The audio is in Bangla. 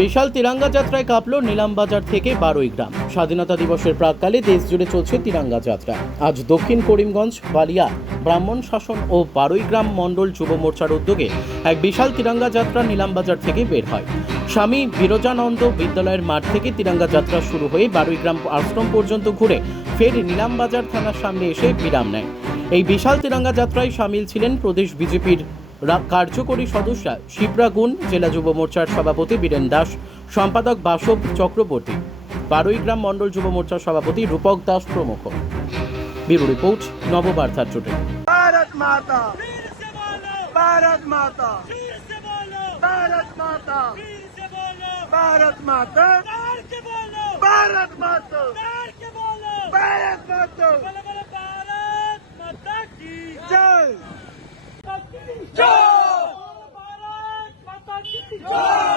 বিশাল তিরঙ্গা যাত্রায় কাঁপল নিলামবাজার থেকে বারোই গ্রাম। স্বাধীনতা দিবসের প্রাক্কালে দেশ জুড়ে চলছে তিরঙ্গা যাত্রা। আজ দক্ষিণ করিমগঞ্জ, বালিয়া, ব্রাহ্মণ শাসন ও বারোই গ্রাম মণ্ডল যুব মোর্চার উদ্যোগে এক বিশাল তিরঙ্গা যাত্রা নিলামবাজার থেকে বের হয়। স্বামী বিরজানন্দ বিদ্যালয়ের মাঠ থেকে তিরঙ্গা যাত্রা শুরু হয়ে বারোই গ্রাম আশ্রম পর্যন্ত ঘুরে ফের নিলামবাজার থানার সামনে এসে বিরাম নেয়। এই বিশাল তিরঙ্গা যাত্রায় সামিল ছিলেন প্রদেশ বিজেপির কার্যকরী সদস্য শিপ্রা গুণ, জেলা যুব মোর্চার সভাপতি বীরেন দাস, সম্পাদক বাসব চক্রবর্তী, বারোই গ্রাম মণ্ডল যুব মোর্চার সভাপতি রূপক দাস প্রমুখ। Bureau report, Nababarta today. Bharat माता, भारत माता, भारत माता, भारत माता, भारत माता, भारत माता, जय जय भारत माता की जय।